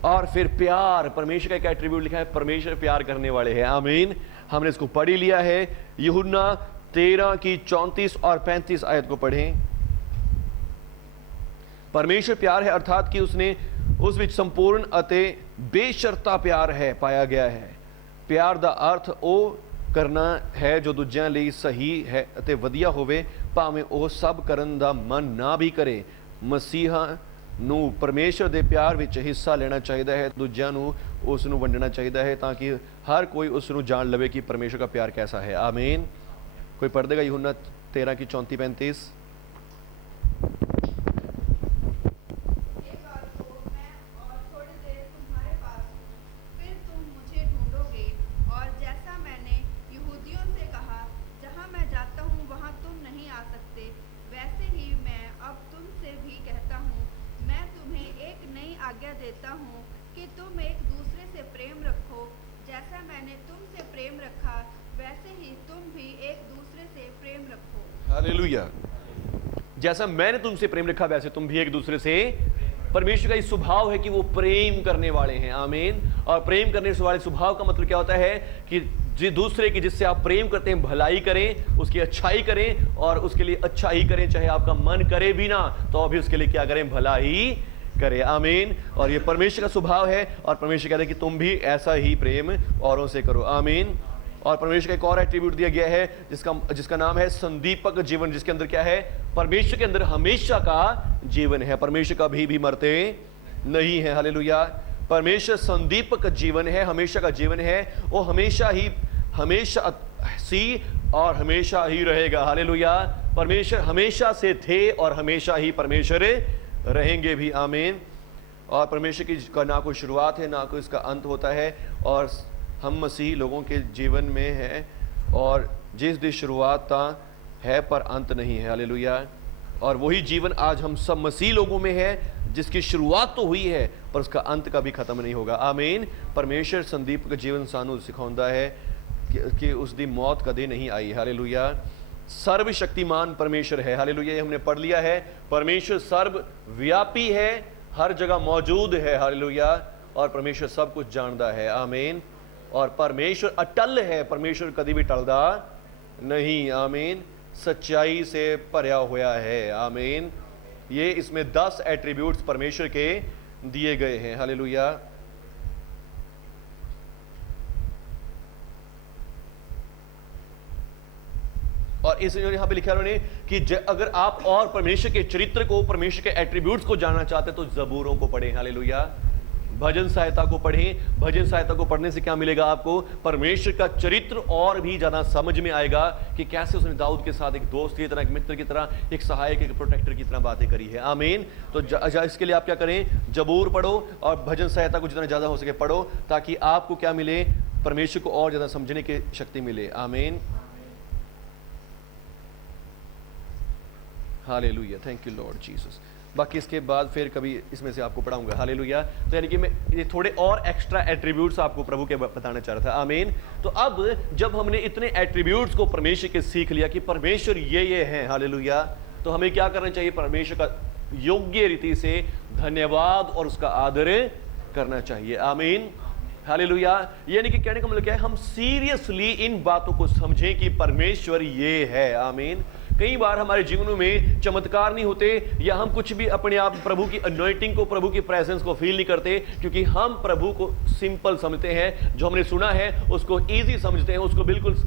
और फिर प्यार, परमेश्वर का एक एट्रीब्यूट लिखा है, परमेश्वर प्यार करने वाले हैं। आमीन। हमने इसको पढ़ ही लिया है। यूहन्ना 13 की 34 और 35 आयत को पढ़ें। परमेश्वर प्यार है, अर्थात कि उसने उस विच संपूर्ण अते बेशर्ता प्यार है पाया गया है। प्यार ਦਾ अर्थ ਉਹ ਕਰਨਾ ਹੈ ਜੋ ਦੂਜਿਆਂ ਲਈ ਸਹੀ ਹੈ ਅਤੇ ਵਧੀਆ ਹੋਵੇ, ਭਾਵੇਂ ਉਹ ਸਭ ਕਰਨ ਦਾ ਮਨ ਨਾ ਵੀ ਕਰੇ। ਮਸੀਹਾਂ ਨੂੰ ਪਰਮੇਸ਼ਰ ਦੇ ਪਿਆਰ ਵਿੱਚ ਹਿੱਸਾ ਲੈਣਾ ਚਾਹੀਦਾ ਹੈ, ਦੂਜਿਆਂ ਨੂੰ ਉਸ ਨੂੰ ਵੰਡਣਾ ਚਾਹੀਦਾ ਹੈ, ਤਾਂ ਕਿ ਹਰ ਕੋਈ ਉਸ ਨੂੰ ਜਾਣ ਲਵੇ ਕਿ ਪਰਮੇਸ਼ਰ का प्यार कैसा है। आमीन। कोई पढ़ देगा यूहन्ना 13 की 34-35। एक बार को मैं और थोड़ी देर तुम्हारे पास हूँ, फिर तुम मुझे ढूंढोगे, और जैसा मैंने यहूदियों से कहा, जहाँ मैं जाता हूँ वहाँ तुम नहीं आ सकते, वैसे ही मैं अब तुमसे भी कहता हूँ। मैं तुम्हें एक नई आज्ञा देता हूँ कि तुम एक दूसरे से प्रेम रखो। जैसा मैंने तुमसे प्रेम रखा, वैसे ही तुम भी एक दूसरे से प्रेम रखो। हालेलुया। जैसा मैंने तुमसे प्रेम रखा, वैसे तुम भी एक दूसरे से। परमेश्वर का ये स्वभाव है कि वो प्रेम करने वाले हैं। आमीन। और प्रेम करने वाले स्वभाव का मतलब क्या होता है? कि दूसरे की जिससे आप प्रेम करते हैं भलाई करें, उसकी अच्छाई करें, और उसके लिए अच्छा ही करें, चाहे आपका मन करे भी ना तो भी उसके लिए क्या करें? भला ही करें। आमीन। और ये परमेश्वर का स्वभाव है, और परमेश्वर कहते हैं कि तुम भी ऐसा ही प्रेम औरों से करो। आमीन। और परमेश्वर का एक और एट्रीब्यूट दिया गया है जिसका नाम है संदीपक जीवन, जिसके अंदर क्या है? परमेश्वर के अंदर हमेशा का जीवन है। परमेश्वर कभी भी मरते नहीं है। हालेलुया। परमेश्वर संदीपक जीवन है, हमेशा का जीवन है। वो हमेशा सी और हमेशा ही रहेगा। हालेलुया। परमेश्वर हमेशा से थे और हमेशा ही परमेश्वर रहेंगे भी। आमीन। और परमेश्वर की का ना कोई शुरुआत है, ना कोई इसका अंत होता है, और हम मसीह लोगों के जीवन में है, और जिस दी शुरुआत है पर अंत नहीं है। हालेलुया। और वही जीवन आज हम सब मसीह लोगों में है, जिसकी शुरुआत तो हुई है पर उसका अंत कभी खत्म नहीं होगा। आमीन। परमेश्वर संदीप का जीवन सानू सिखाता है कि उसकी मौत कभी नहीं आई। हालेलुया। सर्वशक्तिमान परमेश्वर है। हालेलुया। ये हमने पढ़ लिया है। परमेश्वर सर्वव्यापी है, हर जगह मौजूद है। हालेलुया। और परमेश्वर सब कुछ जानता है। आमीन। और परमेश्वर अटल है, परमेश्वर कभी भी टलदा नहीं। आमीन। सच्चाई से भरया हुआ है। आमीन। ये इसमें 10 एट्रीब्यूट्स परमेश्वर के दिए गए हैं। हालेलुया। और इस यहां पे लिखा है उन्होंने कि अगर आप और परमेश्वर के चरित्र को, परमेश्वर के एट्रीब्यूट्स को जानना चाहते तो जबूरों को पढ़ें। हालेलुया। भजन सहायता को पढ़ें। भजन सहायता को पढ़ने से क्या मिलेगा आपको? परमेश्वर का चरित्र और भी ज्यादा समझ में आएगा कि कैसे उसने दाऊद के साथ एक दोस्त की तरह, एक मित्र की तरह, एक सहायक, एक प्रोटेक्टर की तरह बातें करी है। आमीन। तो इसके लिए आप क्या करें? जबूर पढ़ो और भजन सहायता को जितना ज्यादा हो सके पढ़ो, ताकि आपको क्या मिले? परमेश्वर को और ज्यादा समझने की शक्ति मिले। आमीन। Hallelujah. Thank you Lord Jesus. बाकी इसके बाद फिर कभी इसमें से आपको पढ़ाऊंगा। हालेलुया। तो यानी कि मैं ये थोड़े और एक्स्ट्रा एट्रीब्यूट्स आपको प्रभु के बताना चाह रहा था। आमीन। तो अब जब हमने इतने एट्रीब्यूट्स को परमेश्वर के सीख लिया कि परमेश्वर ये हैं, हालेलुया, तो हमें क्या करना चाहिए? परमेश्वर का योग्य रीति से धन्यवाद और उसका आदर करना चाहिए। आमीन। हालेलुया। यानी कि कहने का मतलब क्या है? हम सीरियसली इन बातों को समझें कि परमेश्वर ये है। आमीन। कई बार हमारे जीवनों में चमत्कार नहीं होते, या हम कुछ भी अपने आप प्रभु की अनॉइंटिंग को, प्रभु की प्रेजेंस को फील नहीं करते, क्योंकि हम प्रभु को सिंपल समझते हैं। जो हमने सुना है उसको इजी समझते हैं, उसको बिल्कुल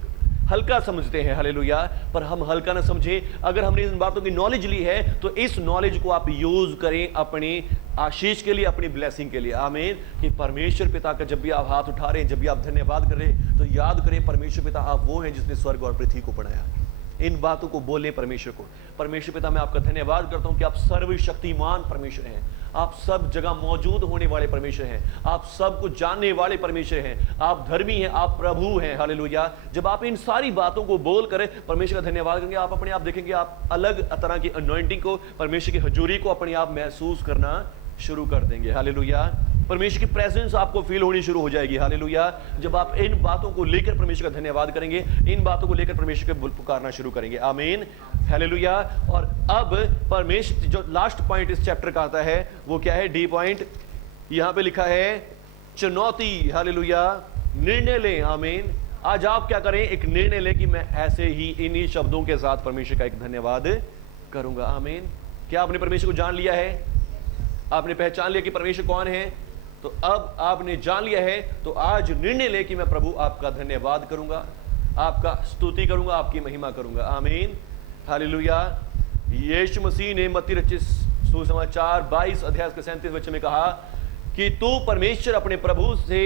हल्का समझते हैं। हालेलुया। पर हम हल्का ना समझें। अगर हमने इन बातों की नॉलेज ली है तो इस नॉलेज को आप यूज करें अपनी आशीष के लिए, अपनी ब्लेसिंग के लिए। आमीन। कि परमेश्वर पिता का जब भी आप हाथ उठा रहे हैं, जब भी आप धन्यवाद कर रहे हैं, तो याद करें परमेश्वर पिता आप वो हैं जिसने स्वर्ग और पृथ्वी को बनाया। इन बातों को बोलें परमेश्वर को। परमेश्वर पिता मैं आपका धन्यवाद करता हूं कि आप सर्वशक्तिमान परमेश्वर हैं। आप सब जगह मौजूद होने वाले परमेश्वर हैं, आप सब कुछ जानने वाले परमेश्वर हैं, आप धर्मी हैं, आप प्रभु हैं। हालेलुया। जब आप इन सारी बातों को बोल कर परमेश्वर का धन्यवाद करेंगे, आप अपने आप देखेंगे, आप अलग तरह की अनॉइंटिंग को, परमेश्वर की हजूरी को अपने आप महसूस करना शुरू कर देंगे। हालेलुया। परमेश्वर की प्रेजेंस आपको फील होनी शुरू हो जाएगी। हालेलुया। जब आप इन बातों को लेकर परमेश्वर का धन्यवाद करेंगे, इन बातों को लेकर परमेश्वर को पुकारना शुरू करेंगे। आमीन। हालेलुया। और अब परमेश्वर जो लास्ट पॉइंट इस चैप्टर का आता है वो क्या है? डी पॉइंट यहां पे लिखा है चुनौती। हालेलुया। निर्णय लें। आमीन। आज आप क्या करें? एक निर्णय लें कि मैं ऐसे ही इन्हीं शब्दों के साथ परमेश्वर का एक धन्यवाद करूंगा। आमीन। क्या आपने परमेश्वर को जान लिया है? आपने पहचान लिया कि परमेश्वर कौन है? तो अब आपने जान लिया है तो आज निर्णय ले कि मैं प्रभु आपका धन्यवाद करूंगा, आपका स्तुति करूंगा, आपकी महिमा करूंगा। आमीन। हालेलुया। यीशु मसीह ने मत्ती रचित सुसमाचार 22 अध्याय के 37 वचन में कहा कि तू परमेश्वर अपने प्रभु से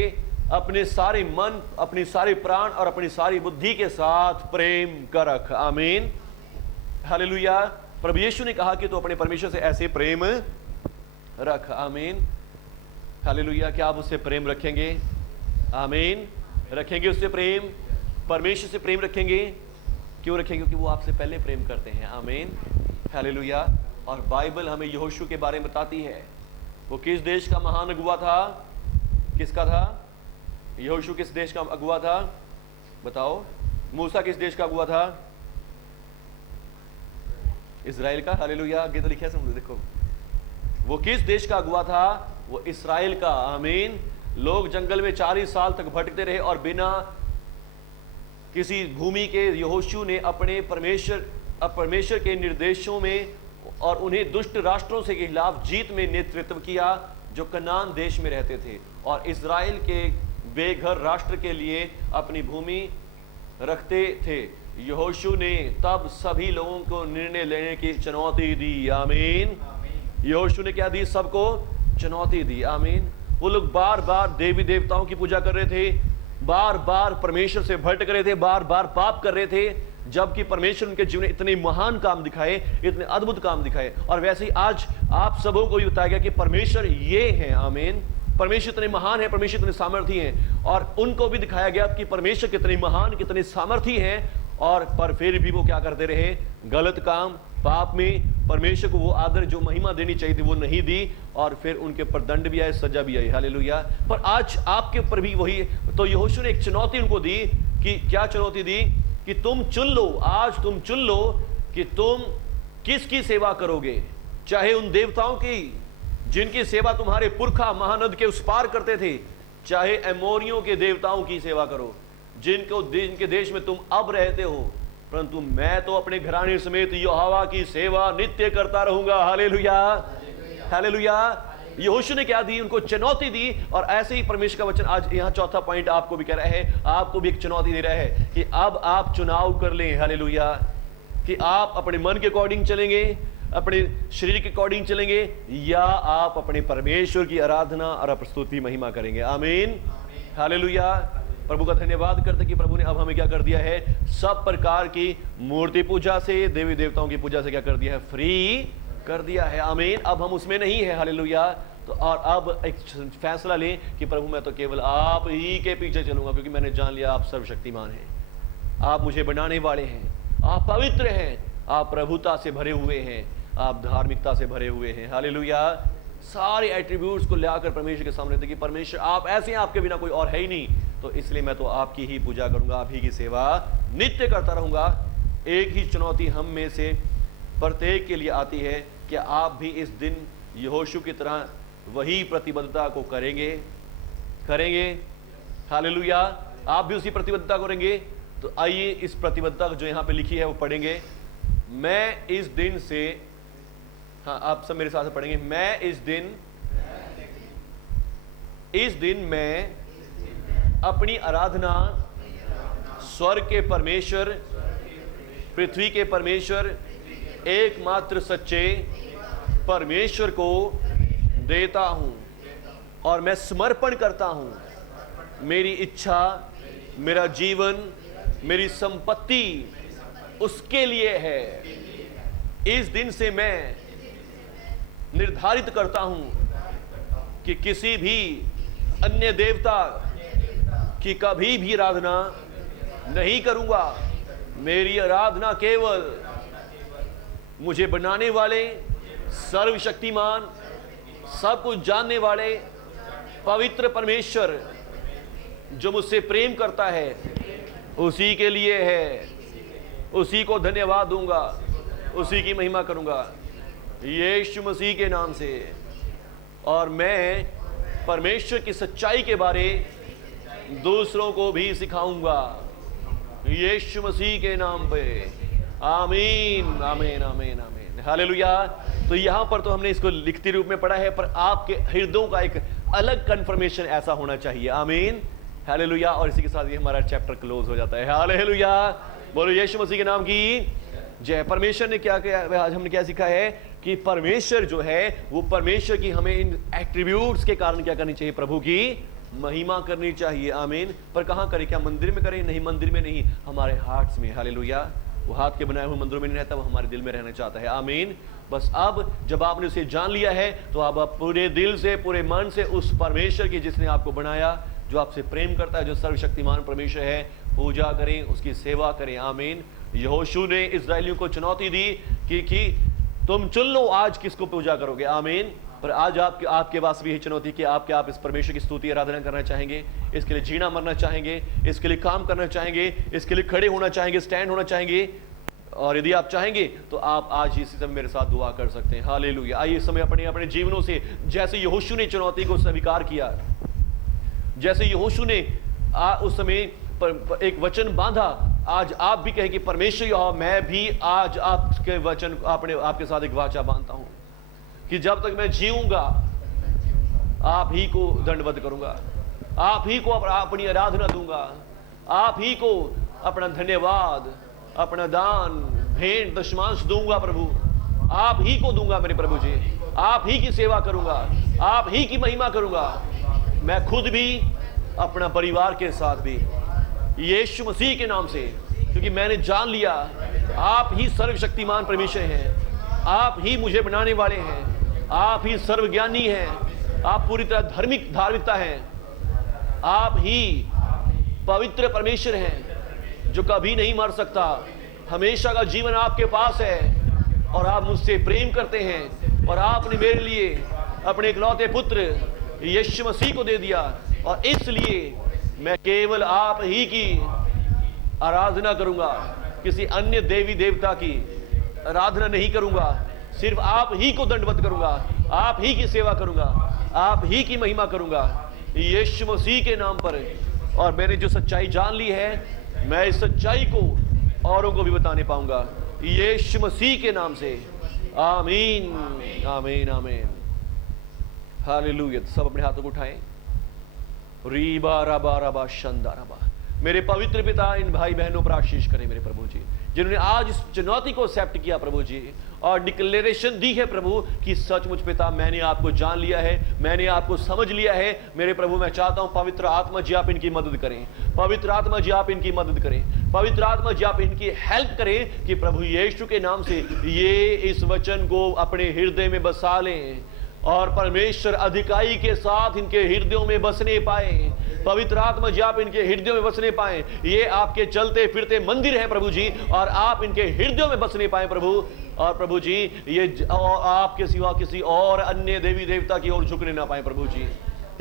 अपने सारे मन, अपनी सारे प्राण और अपनी सारी बुद्धि के साथ प्रेम कर रख। आमीन। हालेलुया। प्रभु यीशु ने कहा कि तू अपने परमेश्वर से ऐसे प्रेम रख। आमीन। हालेलुया। क्या आप उससे प्रेम रखेंगे? आमीन। रखेंगे उससे प्रेम, परमेश्वर से प्रेम रखेंगे। क्यों रखेंगे? क्योंकि वो आपसे पहले प्रेम करते हैं। आमीन। हालेलुया। और बाइबल हमें यहोशू के बारे में बताती है। वो किस देश का महान अगुवा था? किसका था? यहोशू किस देश का अगुवा था? बताओ। मूसा किस देश का अगुवा था? इजराइल का। हालेलुया। आगे तो लिखा है, समझो, देखो वो किस देश का अगुवा था? वो इस्राएल का। आमीन। लोग जंगल में 40 साल तक भटकते रहे और बिना किसी भूमि के यहोशू ने अपने परमेश्वर के निर्देशों में और उन्हें दुष्ट राष्ट्रों से के खिलाफ जीत में नेतृत्व किया जो कनान देश में रहते थे, और इस्राएल के बेघर राष्ट्र के लिए अपनी भूमि रखते थे। यहोशू ने तब सभी लोगों को निर्णय लेने की चुनौती दी। आमीन। यहोशू ने क्या दी? सबको चुनौती दी। आमीन। वो लोग बार बार देवी देवताओं की पूजा कर रहे थे, बार बार परमेश्वर से भटक रहे थे, बार बार पाप कर रहे थे, जबकि परमेश्वर उनके जीवन में इतने महान काम दिखाए, इतने अद्भुत काम दिखाए। और वैसे ही आज आप सबों को भी बताया गया कि परमेश्वर ये है। आमीन। परमेश्वर इतने महान है, परमेश्वर इतने सामर्थी हैं, और उनको भी दिखाया गया कि परमेश्वर कितने महान, कितने सामर्थी हैं। और पर फिर भी वो क्या करते रहे? गलत काम, पाप में परमेश्वर को वो आदर, जो महिमा देनी चाहिए थी, वो नहीं दी, और फिर उनके ऊपर दंड भी आए, सजा भी आई। हालेलुया। पर आज आपके ऊपर भी वही। तो यहोशू ने एक चुनौती उनको दी कि क्या चुनौती दी? कि तुम चुन लो, आज तुम चुन लो कि तुम किसकी सेवा करोगे। चाहे उन देवताओं की जिनकी सेवा तुम्हारे पुरखा महानद के उस पार करते थे, चाहे एमोरियों के देवताओं की सेवा करो जिनके देश में तुम अब रहते हो, परंतु मैं तो अपने घराने समेत यहोवा की सेवा नित्य करता रहूंगा। हालेलुया। हालेलुया। यहोशू ने क्या दी? उनको चुनौती दी। और ऐसे ही परमेश्वर का वचन आज यहाँ चौथा पॉइंट आपको भी कह रहा है, आपको भी एक चुनौती दे रहा है कि अब आप चुनाव कर लें। हालेलुया। कि आप अपने मन के अकॉर्डिंग चलेंगे, अपने शरीर के अकॉर्डिंग चलेंगे, या आप अपने परमेश्वर की आराधना और प्रस्तुति महिमा करेंगे। आमीन। हालेलुया। प्रभु का धन्यवाद करते कि प्रभु ने अब हमें क्या कर दिया है? सब प्रकार की मूर्ति पूजा से, देवी देवताओं की पूजा से क्या कर दिया है? फ्री कर दिया है। आमीन। अब हम उसमें नहीं है। हालेलुया। तो और अब एक फैसला लें कि प्रभु मैं तो केवल आप ही के पीछे चलूंगा, क्योंकि मैंने जान लिया आप सर्वशक्तिमान हैं, आप मुझे बनाने वाले हैं, आप पवित्र हैं, आप प्रभुता से भरे हुए हैं, आप धार्मिकता से भरे हुए हैं। हालेलुया। सारे एट्रीब्यूट्स को लाकर परमेश्वर के सामने थे कि परमेश्वर आप ऐसे हैं, आपके बिना कोई और है ही नहीं, तो इसलिए मैं तो आपकी ही पूजा करूंगा, आप ही की सेवा नित्य करता रहूंगा। एक ही चुनौती हम में से प्रत्येक के लिए आती है कि आप भी इस दिन यहोशू की तरह वही प्रतिबद्धता को करेंगे। हालेलुया। आप भी उसी प्रतिबद्धता करेंगे। तो आइए इस प्रतिबद्धता जो यहाँ पे लिखी है वो पढ़ेंगे। मैं इस दिन से, हाँ आप सब मेरे साथ पढ़ेंगे, मैं इस दिन मैं अपनी आराधना स्वर्ग के परमेश्वर, पृथ्वी के परमेश्वर, एकमात्र सच्चे परमेश्वर को देता हूं, और मैं समर्पण करता हूं। मेरी इच्छा, मेरा जीवन, मेरी संपत्ति उसके लिए है। इस दिन से मैं निर्धारित करता हूं कि किसी भी अन्य देवता की कभी भी आराधना नहीं करूंगा। मेरी आराधना केवल मुझे बनाने वाले, सर्वशक्तिमान, सब कुछ जानने वाले पवित्र परमेश्वर जो मुझसे प्रेम करता है उसी के लिए है। उसी को धन्यवाद दूंगा, उसी की महिमा करूंगा यीशु मसीह के नाम से। और मैं परमेश्वर की सच्चाई के बारे दूसरों को भी सिखाऊंगा यीशु मसीह के नाम पे। आमीन आमीन आमीन आमीन हालेलुया। तो यहां पर तो हमने इसको लिखती रूप में पढ़ा है, पर आपके हृदयों का एक अलग कन्फर्मेशन ऐसा होना चाहिए। आमीन हालेलुया। और इसी के साथ ये हमारा चैप्टर क्लोज हो जाता है। हालेलुया, बोलो यीशु मसीह के नाम की जय। परमेश्वर ने क्या किया, आज हमने क्या सीखा है कि परमेश्वर जो है वो परमेश्वर की हमें इन एट्रीब्यूट्स के कारण क्या करनी चाहिए, प्रभु की महिमा करनी चाहिए। आमीन। पर कहां करें, क्या मंदिर में करें? नहीं, मंदिर में नहीं, हमारे हार्ट्स में। हालेलुया। वो हाथ के बनाए हुए मंदिरों में नहीं रहता, वो हमारे दिल में रहना चाहता है। आमीन। बस अब जब आपने उसे जान लिया है तो अब आप पूरे दिल से, पूरे मन से उस परमेश्वर की जिसने आपको बनाया, जो आपसे प्रेम करता है, जो सर्वशक्तिमान परमेश्वर है, पूजा करें, उसकी सेवा करें। आमीन। यहोशू ने इस्राएलियों को चुनौती दी कि तुम चुन लो आज किसको पूजा करोगे। आमीन। पर आज आपके पास भी यही चुनौती कि आप इस परमेश्वर की स्तुति आराधना करना चाहेंगे, इसके लिए जीना मरना चाहेंगे, इसके लिए काम करना चाहेंगे, इसके लिए खड़े होना चाहेंगे, स्टैंड होना चाहेंगे। और यदि आप चाहेंगे तो आप आज इसी समय मेरे साथ दुआ कर सकते हैं। हालेलुया। आइए इस समय अपने अपने जीवनों से, जैसे यहोशू ने चुनौती को स्वीकार किया, जैसे यहोशू ने उस समय एक वचन बांधा, आज आप भी कहें कि परमेश्वर यहोवा, मैं भी आज आपके वचन आपके साथ एक वाचा बांधता हूं कि जब तक मैं जीऊंगा आप ही को दंडवत करूंगा, आप ही को अपनी आराधना दूंगा, आप ही को अपना धन्यवाद, अपना दान, भेंट, दशमांश दूंगा। प्रभु आप ही को दूंगा मेरे प्रभु जी, आप ही की सेवा करूंगा, आप ही की महिमा करूंगा। मैं खुद भी, अपना परिवार के साथ भी, यीशु मसीह के नाम से, क्योंकि मैंने जान लिया आप ही सर्वशक्तिमान परमेश्वर हैं, आप ही मुझे बनाने वाले हैं, आप ही सर्वज्ञानी हैं, आप पूरी तरह धार्मिकता हैं, आप ही पवित्र परमेश्वर हैं जो कभी नहीं मर सकता। हमेशा का जीवन आपके पास है और आप मुझसे प्रेम करते हैं, और आपने मेरे लिए अपने इकलौते पुत्र यीशु मसीह को दे दिया, और इसलिए मैं केवल आप ही की आराधना करूंगा, किसी अन्य देवी देवता की आराधना नहीं करूंगा, सिर्फ आप ही को दंडवत करूंगा, आप ही की सेवा करूंगा, आप ही की महिमा करूंगा यीशु मसीह के नाम पर। और मैंने जो सच्चाई जान ली है, मैं इस सच्चाई को औरों को भी बताने पाऊंगा यीशु मसीह के नाम से। आमीन आमीन आमीन हालेलुया। सब अपने हाथों को उठाएं। रीबा रबा रबा शंदा रबा। मेरे पवित्र पिता इन भाई बहनों पर आशीष करें मेरे प्रभु जी, जिन्होंने आज इस चुनौती को एक्सेप्ट किया प्रभु जी, और डिक्लेरेशन दी है प्रभु कि सचमुच पिता मैंने आपको जान लिया है, मैंने आपको समझ लिया है मेरे प्रभु। मैं चाहता हूं पवित्र आत्मा जी आप इनकी मदद करें, पवित्र आत्मा जी आप इनकी मदद करें, पवित्र आत्मा जी आप इनकी हेल्प करें कि प्रभु यीशु के नाम से ये इस वचन को अपने हृदय में बसा लें, और परमेश्वर अधिकाई के साथ इनके हृदयों में बसने पाए। पवित्र आत्मा जी आप इनके हृदयों में बसने पाए। ये आपके चलते फिरते मंदिर है प्रभु जी, और आप इनके हृदयों में बसने पाए प्रभु। और प्रभु जी ये आपके सिवा किसी और अन्य देवी देवता की ओर झुकने ना पाए प्रभु जी,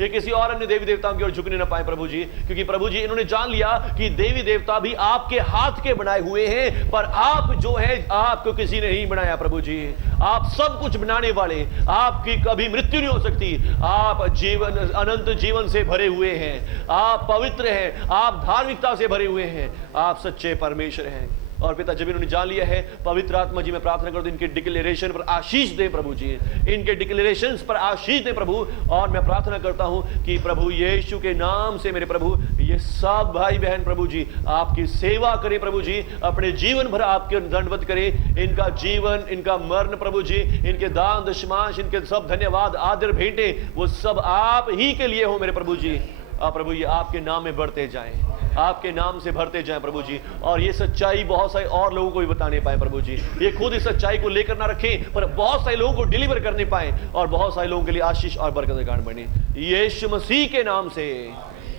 ये किसी और अन्य देवी देवताओं की ओर झुकने ना पाए प्रभु जी, क्योंकि प्रभु जी इन्होंने जान लिया कि देवी देवता भी आपके हाथ के बनाए हुए हैं, पर आप जो है आपको किसी ने नहीं बनाया प्रभु जी। आप सब कुछ बनाने वाले, आपकी कभी मृत्यु नहीं हो सकती, आप जीवन अनंत जीवन से भरे हुए हैं, आप पवित्र हैं, आप धार्मिकता से भरे हुए हैं, आप सच्चे परमेश्वर हैं। और पिता जब इन्होंने जान लिया है, पवित्र आत्मा जी मैं प्रार्थना करता हूं इनके डिक्लेरेशन पर आशीष दें प्रभु जी, इनके डिक्लेरेशंस पर आशीष दें प्रभु। और मैं प्रार्थना करता हूं कि प्रभु यीशु के नाम से मेरे प्रभु ये सब भाई बहन प्रभु जी आपकी सेवा करें प्रभु जी, अपने जीवन भर आपके दंडवत करें। इनका जीवन, इनका मरण प्रभु जी, इनके दान दशमांश, इनके सब धन्यवाद आदर भेंटे वो सब आप ही के लिए हो मेरे प्रभु जी। प्रभु ये आपके नाम में बढ़ते जाएं, आपके नाम से भरते जाएं प्रभु जी, और ये सच्चाई बहुत सारे और लोगों को भी बताने पाए प्रभु जी। ये खुद इस सच्चाई को लेकर ना रखें, पर बहुत सारे लोगों को डिलीवर करने पाए और बहुत सारे लोगों के लिए आशीष और बरकत का कारण बने, यीशु मसीह के नाम से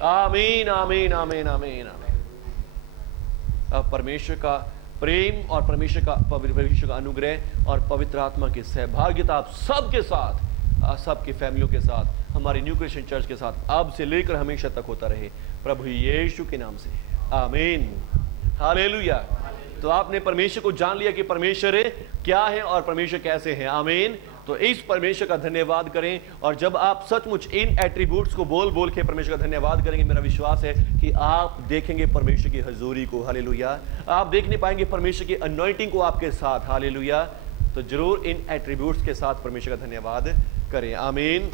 आमीन आमीन आमीन आमीन आमीन। अब परमेश्वर का प्रेम और परमेश्वर का अनुग्रह और पवित्र आत्मा की सहभागिता आप सबके साथ, सबकी फैमिलियों के साथ, हमारी न्यू क्रिश्चियन चर्च के साथ अब से लेकर हमेशा तक होता रहे, प्रभु यीशु के नाम से आमीन हालेलुया। तो आपने परमेश्वर को जान लिया कि परमेश्वर क्या है और परमेश्वर कैसे है, आमीन। तो इस परमेश्वर का धन्यवाद करें, और जब आप सचमुच इन एट्रीब्यूट्स को बोल बोल के परमेश्वर का धन्यवाद करेंगे, मेरा विश्वास है कि आप देखेंगे परमेश्वर की हजूरी को, हालेलुया। आप देखने पाएंगे परमेश्वर की अनॉइंटिंग को आपके साथ, हालेलुया। तो जरूर इन एट्रीब्यूट्स के साथ परमेश्वर का धन्यवाद करें, आमीन।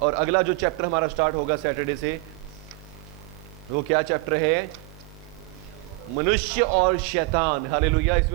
और अगला जो चैप्टर हमारा स्टार्ट होगा सैटरडे से, वो क्या चैप्टर है? मनुष्य और शैतान, हालेलुया। इसमें